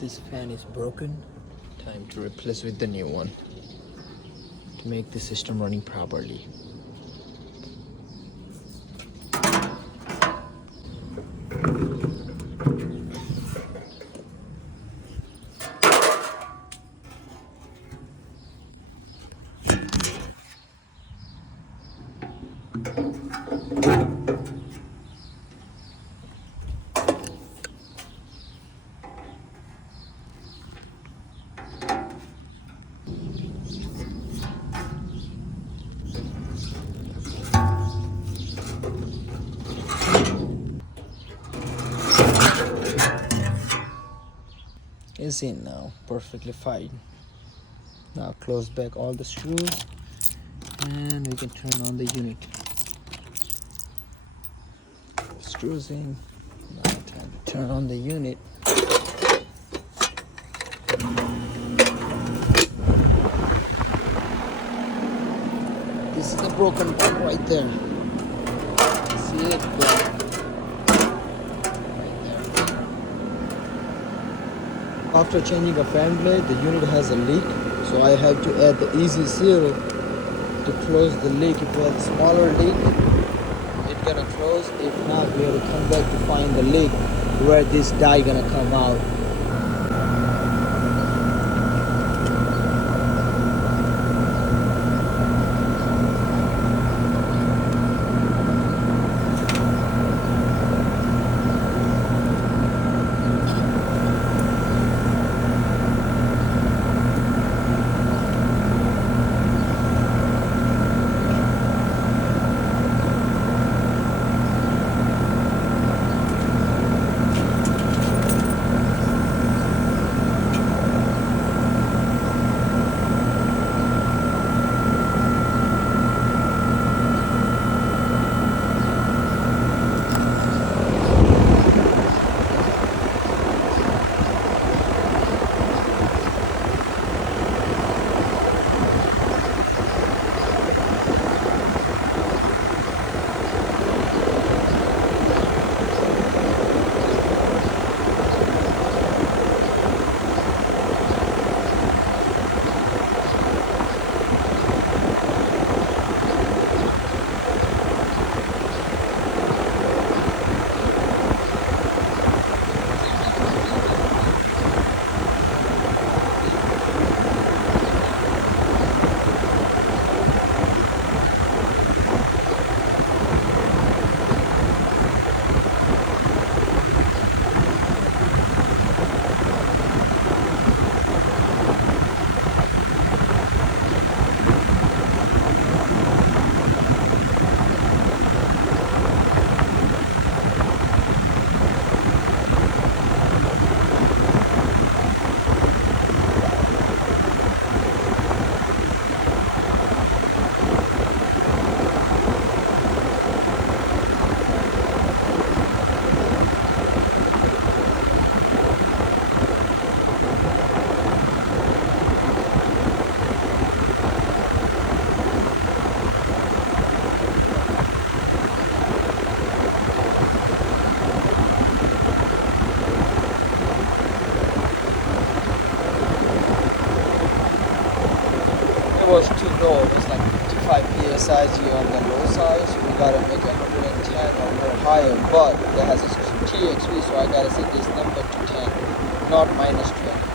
This fan is broken. Time to replace with the new one to make the system running properly. Is in now, perfectly fine. Now close back all the screws and we can turn on the unit. Screws in. Now time to turn on the unit. This is the broken part right there. See it? Black. After changing a fan blade, the unit has a leak, so I have to add the easy seal to close the leak. If you have a smaller leak, it's gonna close. If not, we have to come back to find the leak where this die gonna come out. Was too low. It was like 55 psi on the low side, so we gotta make 110 or more higher, but that has a TXV, so I gotta set this number to 10, not minus 20.